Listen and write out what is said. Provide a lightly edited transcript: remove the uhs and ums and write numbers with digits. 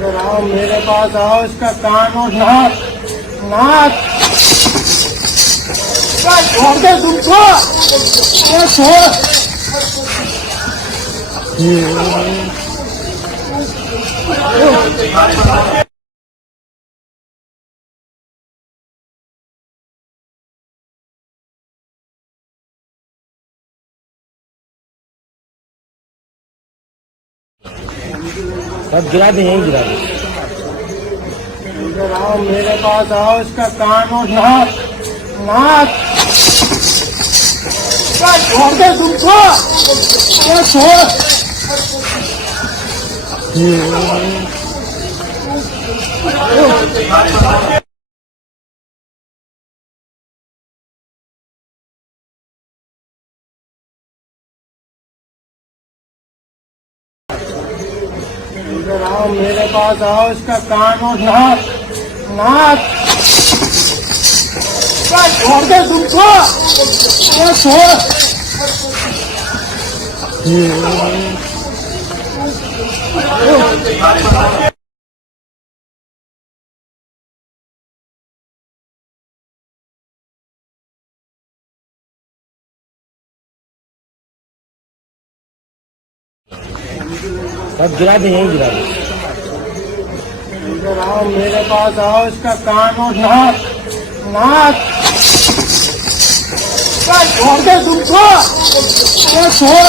इधर आओ, मेरे पास आओ, इसका कान और नाक नाक छोड़ दे तुमको, ये छोड़। सब गिरा दे, यहीं गिरा दे। इधर आओ, मेरे पास आओ, इसका कान और नाक नाक छोड़ दे तुमको, ये छोड़। इधर आओ, मेरे पास आओ, इसका कान और नाक नाक छोड़ दे तुमको, ये छोड़। सब गिरा दे, यहीं गिरा दे। इधर आओ, मेरे पास आओ, इसका कान और नाक नाक छोड़ दे तुमको, ये छोड़।